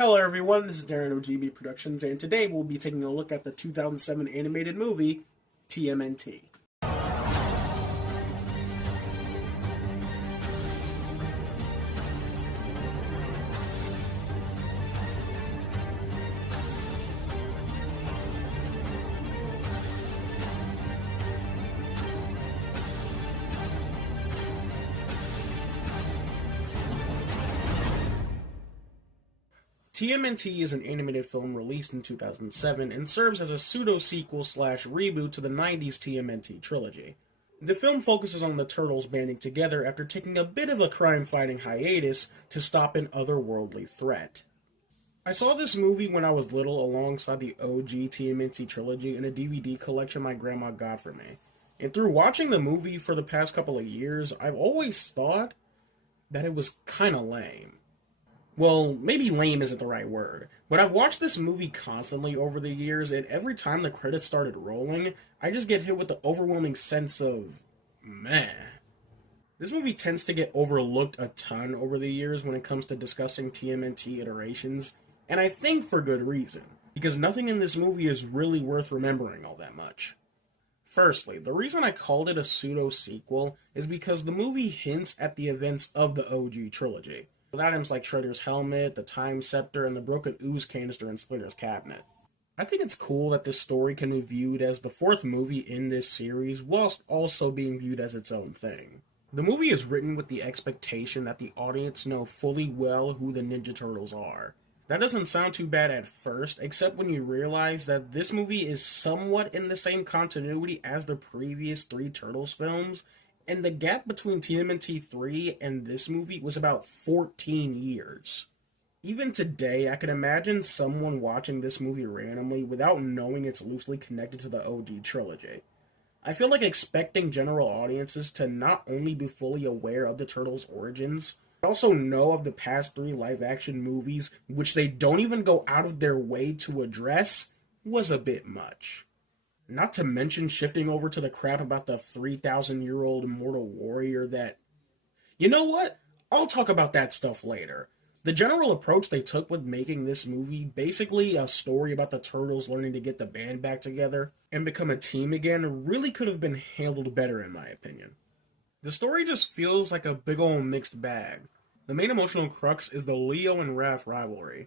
Hello everyone, this is Darren of GNB Productions, and today we'll be taking a look at the 2007 animated movie, TMNT. TMNT is an animated film released in 2007 and serves as a pseudo-sequel slash reboot to the 90s TMNT trilogy. The film focuses on the Turtles banding together after taking a bit of a crime-fighting hiatus to stop an otherworldly threat. I saw this movie when I was little alongside the OG TMNT trilogy in a DVD collection my grandma got for me. And through watching the movie for the past couple of years, I've always thought that it was kinda lame. Well, maybe lame isn't the right word, but I've watched this movie constantly over the years, and every time the credits started rolling, I just get hit with the overwhelming sense of meh. This movie tends to get overlooked a ton over the years when it comes to discussing TMNT iterations, and I think for good reason, because nothing in this movie is really worth remembering all that much. Firstly, the reason I called it a pseudo-sequel is because the movie hints at the events of the OG trilogy, with items like Shredder's helmet, the Time Scepter, and the broken ooze canister in Splinter's cabinet. I think it's cool that this story can be viewed as the fourth movie in this series, whilst also being viewed as its own thing. The movie is written with the expectation that the audience know fully well who the Ninja Turtles are. That doesn't sound too bad at first, except when you realize that this movie is somewhat in the same continuity as the previous three Turtles films, and the gap between TMNT 3 and this movie was about 14 years. Even today, I can imagine someone watching this movie randomly without knowing it's loosely connected to the OG trilogy. I feel like expecting general audiences to not only be fully aware of the Turtles' origins, but also know of the past three live-action movies, which they don't even go out of their way to address, was a bit much. Not to mention shifting over to the crap about the 3,000-year-old immortal warrior that... You know what? I'll talk about that stuff later. The general approach they took with making this movie, basically a story about the Turtles learning to get the band back together and become a team again, really could have been handled better in my opinion. The story just feels like a big ol' mixed bag. The main emotional crux is the Leo and Raph rivalry.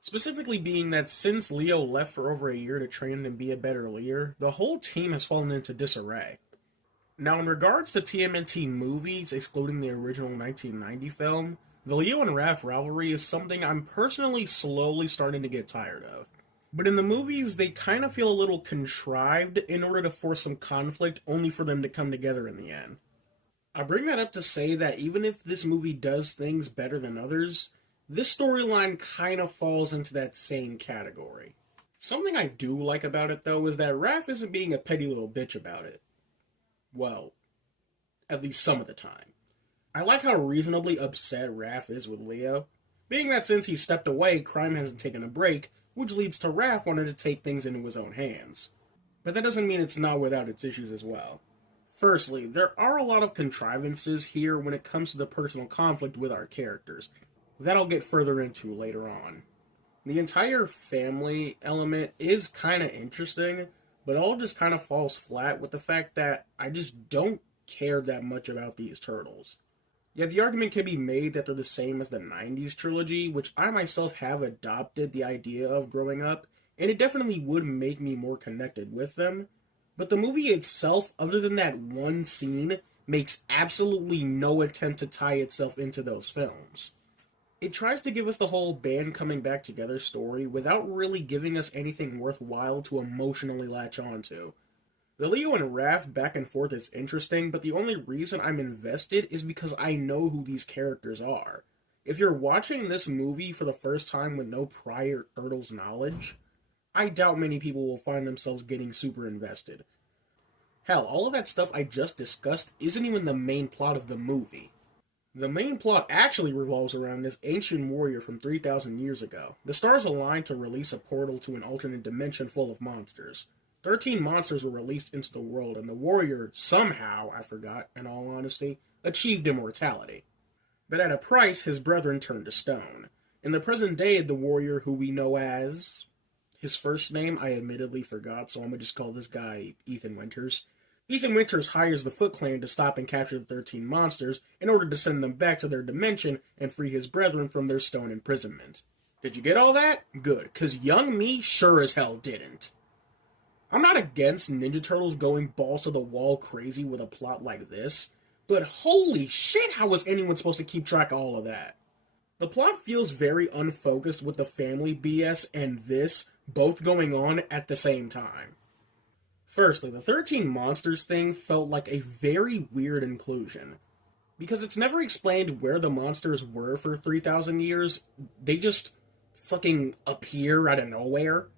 Specifically being that since Leo left for over a year to train and be a better leader, the whole team has fallen into disarray. Now in regards to TMNT movies, excluding the original 1990 film, the Leo and Raph rivalry is something I'm personally slowly starting to get tired of. But in the movies, they kind of feel a little contrived in order to force some conflict only for them to come together in the end. I bring that up to say that even if this movie does things better than others, this storyline kind of falls into that same category. Something I do like about it, though, is that Raph isn't being a petty little bitch about it. Well, at least some of the time. I like how reasonably upset Raph is with Leo, being that since he stepped away, crime hasn't taken a break, which leads to Raph wanting to take things into his own hands. But that doesn't mean it's not without its issues as well. Firstly, there are a lot of contrivances here when it comes to the personal conflict with our characters. That I'll get further into later on. The entire family element is kind of interesting, but all just kind of falls flat with the fact that I just don't care that much about these turtles. Yet the argument can be made that they're the same as the 90s trilogy, which I myself have adopted the idea of growing up, and it definitely would make me more connected with them. But the movie itself, other than that one scene, makes absolutely no attempt to tie itself into those films. It tries to give us the whole band coming back together story without really giving us anything worthwhile to emotionally latch onto. The Leo and Raph back and forth is interesting, but the only reason I'm invested is because I know who these characters are. If you're watching this movie for the first time with no prior Turtles knowledge, I doubt many people will find themselves getting super invested. Hell, all of that stuff I just discussed isn't even the main plot of the movie. The main plot actually revolves around this ancient warrior from 3,000 years ago. The stars aligned to release a portal to an alternate dimension full of monsters. 13 monsters were released into the world, and the warrior somehow, I forgot, in all honesty, achieved immortality. But at a price, his brethren turned to stone. In the present day, the warrior who we know as... his first name, I admittedly forgot, so I'm gonna just call this guy Ethan Winters. Ethan Winters hires the Foot Clan to stop and capture the 13 monsters in order to send them back to their dimension and free his brethren from their stone imprisonment. Did you get all that? Good, because young me sure as hell didn't. I'm not against Ninja Turtles going balls to the wall crazy with a plot like this, but holy shit, how was anyone supposed to keep track of all of that? The plot feels very unfocused with the family BS and this both going on at the same time. Firstly, the 13 monsters thing felt like a very weird inclusion, because it's never explained where the monsters were for 3,000 years, they just fucking appear out of nowhere.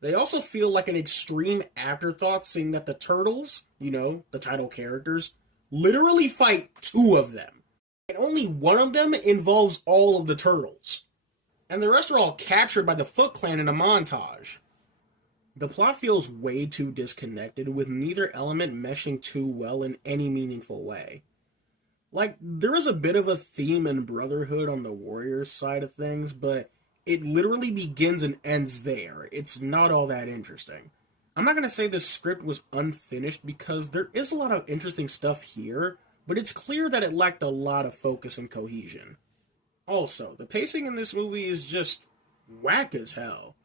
They also feel like an extreme afterthought, seeing that the turtles, the title characters, literally fight 2 of them. And only one of them involves all of the turtles. And the rest are all captured by the Foot Clan in a montage. The plot feels way too disconnected, with neither element meshing too well in any meaningful way. Like, there is a bit of a theme and brotherhood on the Warriors side of things, but it literally begins and ends there. It's not all that interesting. I'm not going to say the script was unfinished, because there is a lot of interesting stuff here, but it's clear that it lacked a lot of focus and cohesion. Also, the pacing in this movie is just whack as hell.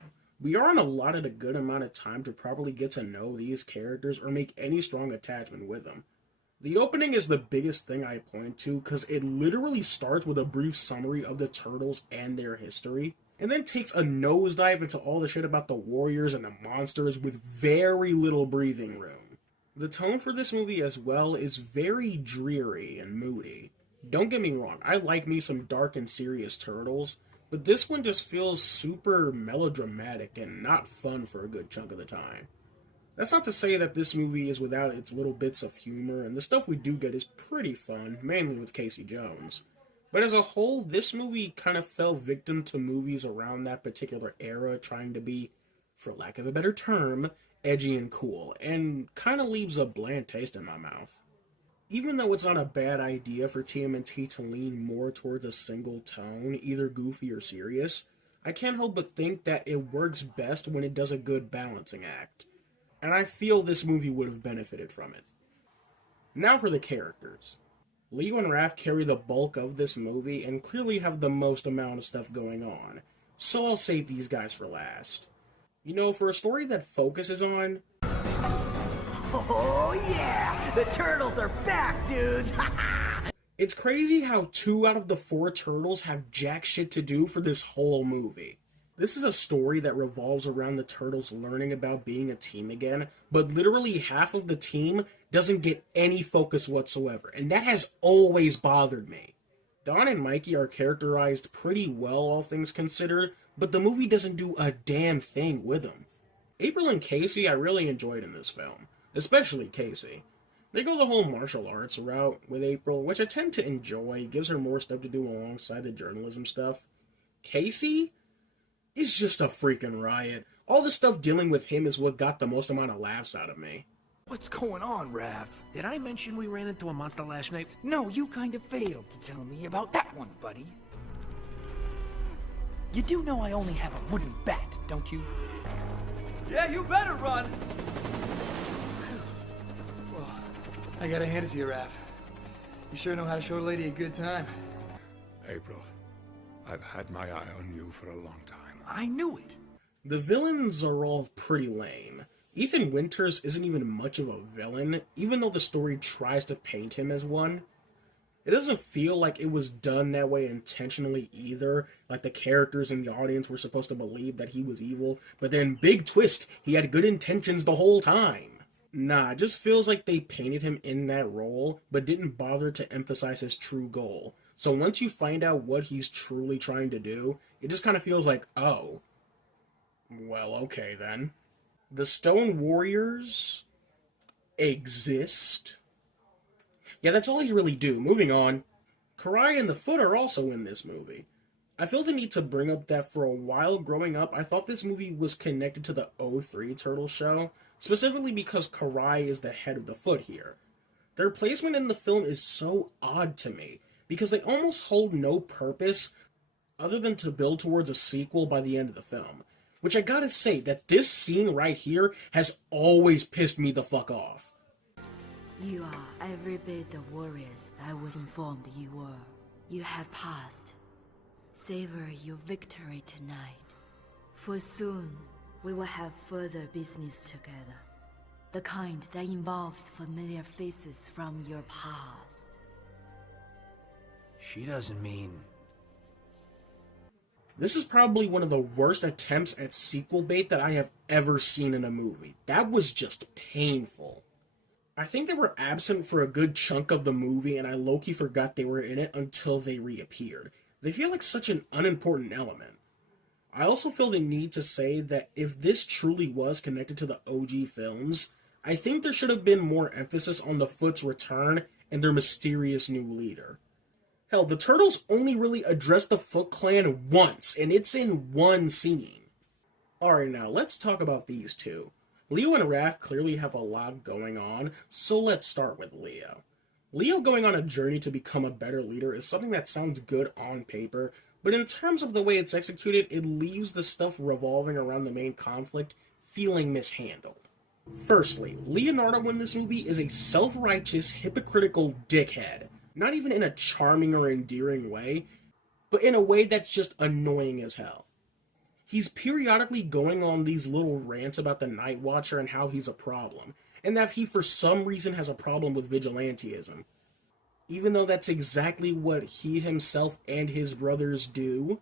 We aren't allotted a good amount of time to properly get to know these characters or make any strong attachment with them. The opening is the biggest thing I point to, because it literally starts with a brief summary of the Turtles and their history, and then takes a nosedive into all the shit about the Warriors and the monsters with very little breathing room. The tone for this movie as well is very dreary and moody. Don't get me wrong, I like me some dark and serious Turtles, but this one just feels super melodramatic and not fun for a good chunk of the time. That's not to say that this movie is without its little bits of humor, and the stuff we do get is pretty fun, mainly with Casey Jones. But as a whole, this movie kind of fell victim to movies around that particular era trying to be, for lack of a better term, edgy and cool, and kind of leaves a bland taste in my mouth. Even though it's not a bad idea for TMNT to lean more towards a single tone, either goofy or serious, I can't help but think that it works best when it does a good balancing act. And I feel this movie would have benefited from it. Now for the characters. Leo and Raph carry the bulk of this movie and clearly have the most amount of stuff going on, so I'll save these guys for last. For a story that focuses on... Oh yeah! The turtles are back, dudes! It's crazy how 2 out of the 4 turtles have jack shit to do for this whole movie. This is a story that revolves around the turtles learning about being a team again, but literally half of the team doesn't get any focus whatsoever, and that has always bothered me. Don and Mikey are characterized pretty well, all things considered, but the movie doesn't do a damn thing with them. April and Casey I really enjoyed in this film, especially Casey. They go the whole martial arts route with April, which I tend to enjoy, gives her more stuff to do alongside the journalism stuff. Casey is just a freaking riot. All the stuff dealing with him is what got the most amount of laughs out of me. What's going on, Raph? Did I mention we ran into a monster last night? No, you kind of failed to tell me about that one, buddy. You do know I only have a wooden bat, don't you? Yeah, you better run! Well, I gotta hand it to you, Raph. You sure know how to show a lady a good time. April, I've had my eye on you for a long time. I knew it. The villains are all pretty lame. Ethan Winters isn't even much of a villain, even though the story tries to paint him as one. It doesn't feel like it was done that way intentionally either, like the characters in the audience were supposed to believe that he was evil, but then big twist, he had good intentions the whole time. Nah, it just feels like they painted him in that role, but didn't bother to emphasize his true goal. So once you find out what he's truly trying to do, it just kind of feels like, oh, well, okay then. The Stone Warriors exist. Yeah, that's all you really do. Moving on. Karai and the Foot are also in this movie. I feel the need to bring up that for a while growing up, I thought this movie was connected to the '03 Turtle show, specifically because Karai is the head of the Foot here. Their placement in the film is so odd to me, because they almost hold no purpose other than to build towards a sequel by the end of the film. Which I gotta say, that this scene right here has always pissed me the fuck off. You are every bit the warriors I was informed you were. You have passed. Savor your victory tonight. For soon, we will have further business together. The kind that involves familiar faces from your past. She doesn't mean... This is probably one of the worst attempts at sequel bait that I have ever seen in a movie. That was just painful. I think they were absent for a good chunk of the movie, and I low-key forgot they were in it until they reappeared. They feel like such an unimportant element. I also feel the need to say that if this truly was connected to the OG films, I think there should have been more emphasis on the Foot's return and their mysterious new leader. Hell, the Turtles only really addressed the Foot Clan once, and it's in one scene. Alright, now let's talk about these two. Leo and Raph clearly have a lot going on, so let's start with Leo. Leo going on a journey to become a better leader is something that sounds good on paper, but in terms of the way it's executed, it leaves the stuff revolving around the main conflict feeling mishandled. Firstly, Leonardo in this movie is a self-righteous, hypocritical dickhead. Not even in a charming or endearing way, but in a way that's just annoying as hell. He's periodically going on these little rants about the Night Watcher and how he's a problem, and that he for some reason has a problem with vigilantism. Even though that's exactly what he himself and his brothers do.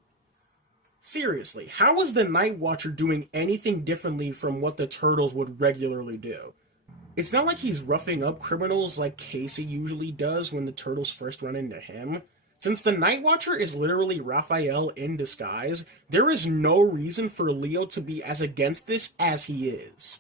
Seriously, how is the Night Watcher doing anything differently from what the Turtles would regularly do? It's not like he's roughing up criminals like Casey usually does when the Turtles first run into him. Since the Night Watcher is literally Raphael in disguise, there is no reason for Leo to be as against this as he is.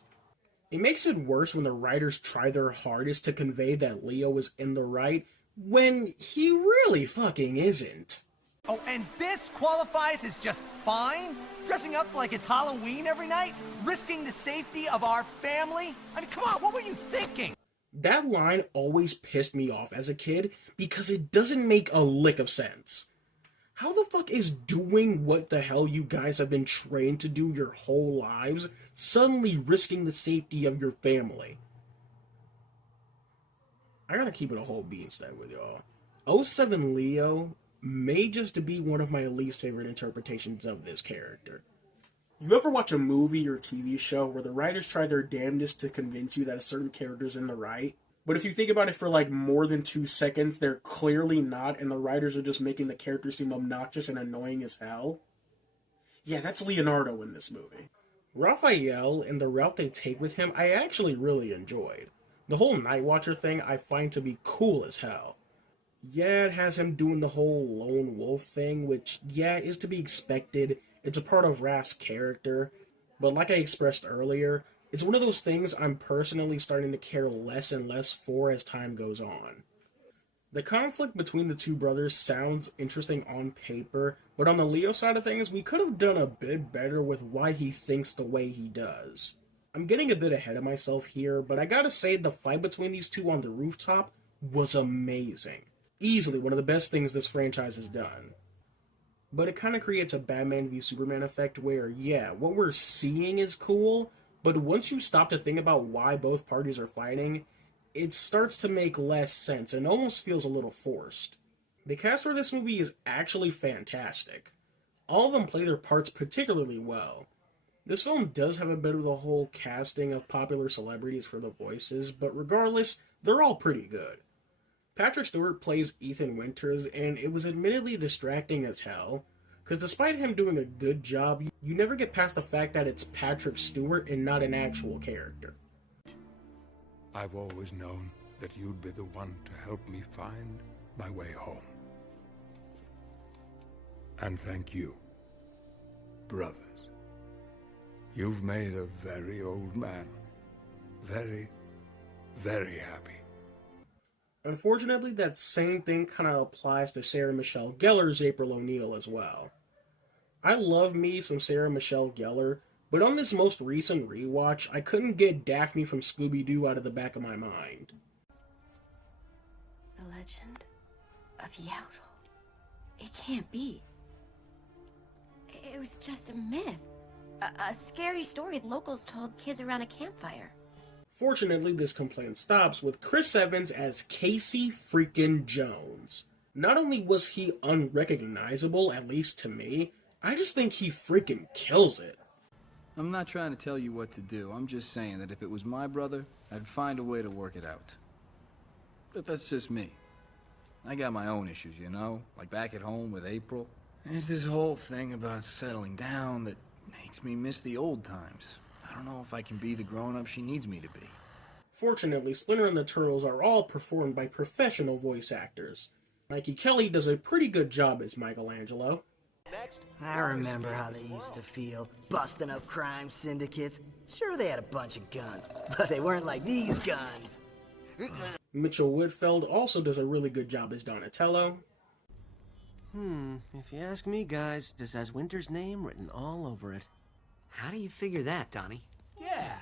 It makes it worse when the writers try their hardest to convey that Leo is in the right, when he really fucking isn't. Oh, and this qualifies as just fine? Dressing up like it's Halloween every night? Risking the safety of our family? I mean, come on, what were you thinking? That line always pissed me off as a kid because it doesn't make a lick of sense. How the fuck is doing what the hell you guys have been trained to do your whole lives suddenly risking the safety of your family? I gotta keep it a whole beanstalk with y'all. '07 Leo may just be one of my least favorite interpretations of this character. You ever watch a movie or TV show where the writers try their damnedest to convince you that a certain character's in the right, but if you think about it for like more than 2 seconds, they're clearly not, and the writers are just making the character seem obnoxious and annoying as hell? Yeah, that's Leonardo in this movie. Raphael and the route they take with him, I actually really enjoyed. The whole Night Watcher thing I find to be cool as hell. Yeah, it has him doing the whole lone wolf thing, which, yeah, is to be expected. It's a part of Raph's character. But like I expressed earlier, it's one of those things I'm personally starting to care less and less for as time goes on. The conflict between the two brothers sounds interesting on paper, but on the Leo side of things, we could have done a bit better with why he thinks the way he does. I'm getting a bit ahead of myself here, but I gotta say the fight between these two on the rooftop was amazing. Easily one of the best things this franchise has done. But it kind of creates a Batman v Superman effect where, yeah, what we're seeing is cool, but once you stop to think about why both parties are fighting, it starts to make less sense and almost feels a little forced. The cast for this movie is actually fantastic. All of them play their parts particularly well. This film does have a bit of the whole casting of popular celebrities for the voices, but regardless, they're all pretty good. Patrick Stewart plays Ethan Winters, and it was admittedly distracting as hell, because despite him doing a good job, you never get past the fact that it's Patrick Stewart and not an actual character. I've always known that you'd be the one to help me find my way home. And thank you, brothers. You've made a very old man very, very happy. Unfortunately, that same thing kind of applies to Sarah Michelle Gellar's April O'Neil as well. I love me some Sarah Michelle Gellar, but on this most recent rewatch, I couldn't get Daphne from Scooby-Doo out of the back of my mind. The legend of Yaddle. It can't be. was just a myth. A scary story locals told kids around a campfire. Fortunately, this complaint stops with Chris Evans as Casey freaking Jones. Not only was he unrecognizable, at least to me, I just think he freaking kills it. I'm not trying to tell you what to do. I'm just saying that if it was my brother, I'd find a way to work it out. But that's just me. I got my own issues, you know? Like back at home with April. There's this whole thing about settling down that makes me miss the old times. I don't know if I can be the grown-up she needs me to be. Fortunately, Splinter and the Turtles are all performed by professional voice actors. Mikey Kelly does a pretty good job as Michelangelo. I remember how they used to feel, busting up crime syndicates. Sure, they had a bunch of guns, but they weren't like these guns. Mitchell Woodfeld also does a really good job as Donatello. If you ask me, guys, this has Winter's name written all over it. How do you figure that, Donnie? Yeah.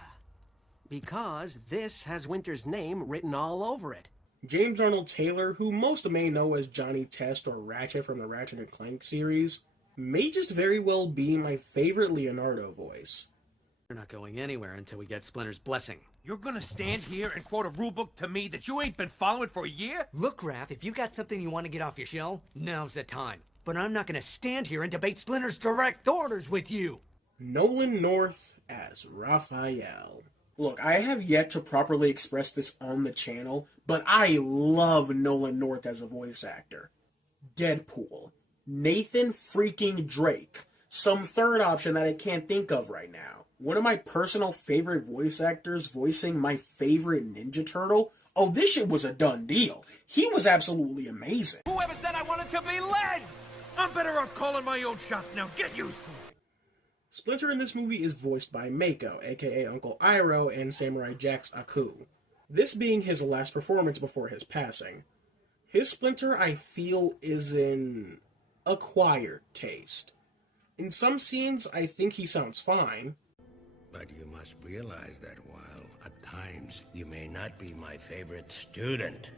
Because this has Winter's name written all over it. James Arnold Taylor, who most may know as Johnny Test or Ratchet from the Ratchet & Clank series, may just very well be my favorite Leonardo voice. We're not going anywhere until we get Splinter's blessing. You're gonna stand here and quote a rulebook to me that you ain't been following for a year? Look, Raph, if you've got something you want to get off your shell, now's the time. But I'm not gonna stand here and debate Splinter's direct orders with you. Nolan North as Raphael. Look, I have yet to properly express this on the channel, but I love Nolan North as a voice actor. Deadpool. Nathan freaking Drake. Some third option that I can't think of right now. One of my personal favorite voice actors voicing my favorite Ninja Turtle. Oh, this shit was a done deal. He was absolutely amazing. Whoever said I wanted to be led? I'm better off calling my own shots now. Get used to it. Splinter in this movie is voiced by Mako, aka Uncle Iroh, and Samurai Jack's Aku. This being his last performance before his passing. His Splinter, I feel, is an acquired taste. In some scenes, I think he sounds fine. But you must realize that while at times you may not be my favorite student,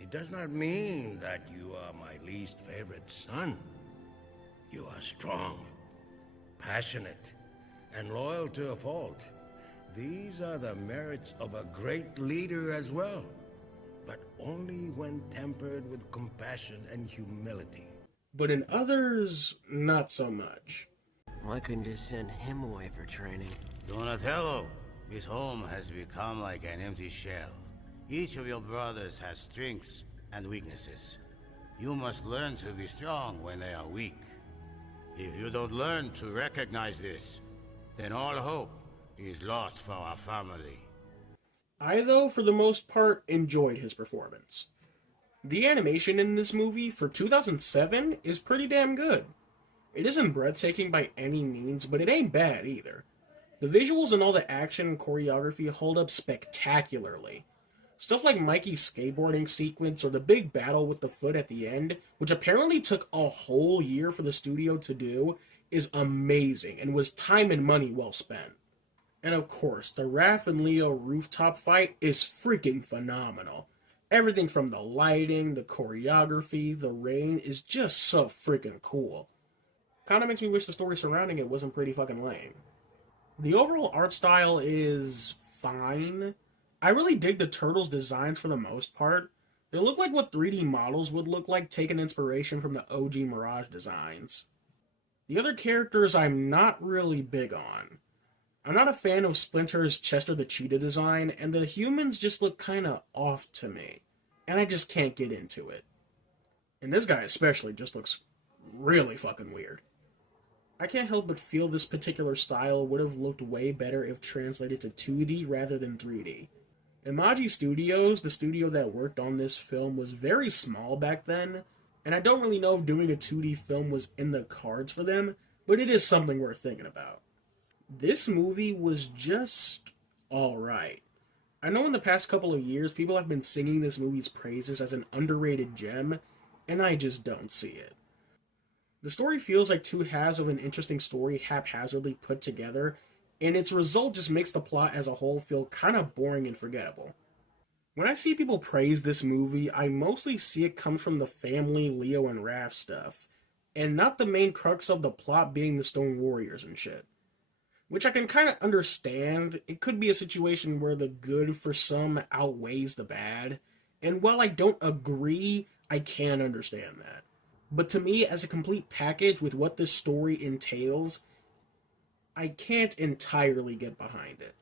it does not mean that you are my least favorite son. You are strong, passionate, and loyal to a fault. These are the merits of a great leader as well, but only when tempered with compassion and humility. But in others, not so much. Why couldn't you send him away for training? Donatello, this home has become like an empty shell. Each of your brothers has strengths and weaknesses. You must learn to be strong when they are weak. If you don't learn to recognize this, then all hope is lost for our family. I, though, for the most part, enjoyed his performance. The animation in this movie for 2007 is pretty damn good. It isn't breathtaking by any means, but it ain't bad either. The visuals and all the action and choreography hold up spectacularly. Stuff like Mikey's skateboarding sequence or the big battle with the foot at the end, which apparently took a whole year for the studio to do, is amazing and was time and money well spent. And of course, the Raph and Leo rooftop fight is freaking phenomenal. Everything from the lighting, the choreography, the rain is just so freaking cool. Kinda makes me wish the story surrounding it wasn't pretty fucking lame. The overall art style is fine. I really dig the Turtles' designs for the most part. They look like what 3D models would look like, taking inspiration from the OG Mirage designs. The other characters I'm not really big on. I'm not a fan of Splinter's Chester the Cheetah design, and the humans just look kinda off to me. And I just can't get into it. And this guy especially just looks really fucking weird. I can't help but feel this particular style would have looked way better if translated to 2D rather than 3D. Imagi Studios, the studio that worked on this film, was very small back then, and I don't really know if doing a 2D film was in the cards for them, but it is something worth thinking about. This movie was just alright. I know in the past couple of years, people have been singing this movie's praises as an underrated gem, and I just don't see it. The story feels like two halves of an interesting story haphazardly put together, and its result just makes the plot as a whole feel kinda boring and forgettable. When I see people praise this movie, I mostly see it comes from the family, Leo and Raph stuff, and not the main crux of the plot being the Stone Warriors and shit. Which I can kind of understand. It could be a situation where the good for some outweighs the bad, and while I don't agree, I can understand that. But to me, as a complete package with what this story entails, I can't entirely get behind it.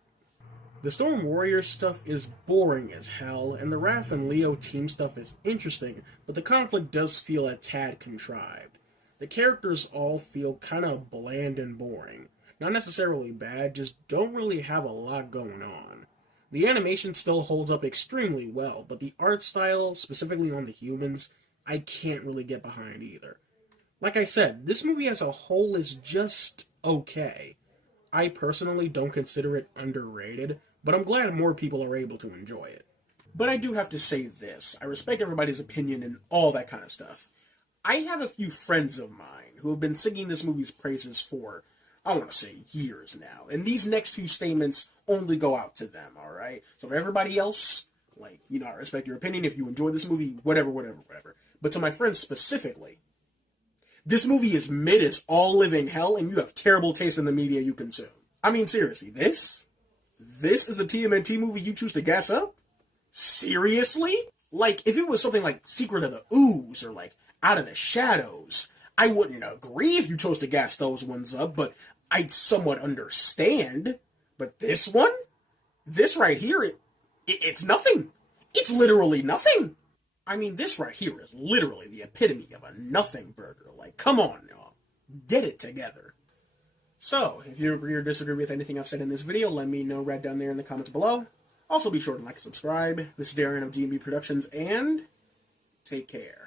The Storm Warriors stuff is boring as hell, and the Raph and Leo team stuff is interesting, but the conflict does feel a tad contrived. The characters all feel kinda bland and boring. Not necessarily bad, just don't really have a lot going on. The animation still holds up extremely well, but the art style, specifically on the humans, I can't really get behind either. Like I said, this movie as a whole is just okay. I personally don't consider it underrated, but I'm glad more people are able to enjoy it. But I do have to say this, I respect everybody's opinion and all that kind of stuff. I have a few friends of mine who have been singing this movie's praises for, I want to say, years now, and these next few statements only go out to them, alright? So for everybody else, like, you know, I respect your opinion, if you enjoy this movie, whatever. But to my friends specifically, this movie is mid as all living hell, and you have terrible taste in the media you consume. I mean, seriously, this is the TMNT movie you choose to gas up? Seriously? Like, if it was something like Secret of the Ooze, or like Out of the Shadows, I wouldn't agree if you chose to gas those ones up, but I'd somewhat understand. But this one? This right here, it's nothing. It's literally nothing. I mean, this right here is literally the epitome of a nothing burger. Like, come on, y'all. Get it together. So, if you agree or disagree with anything I've said in this video, let me know right down there in the comments below. Also, be sure to like and subscribe. This is Darren of GNB Productions, and take care.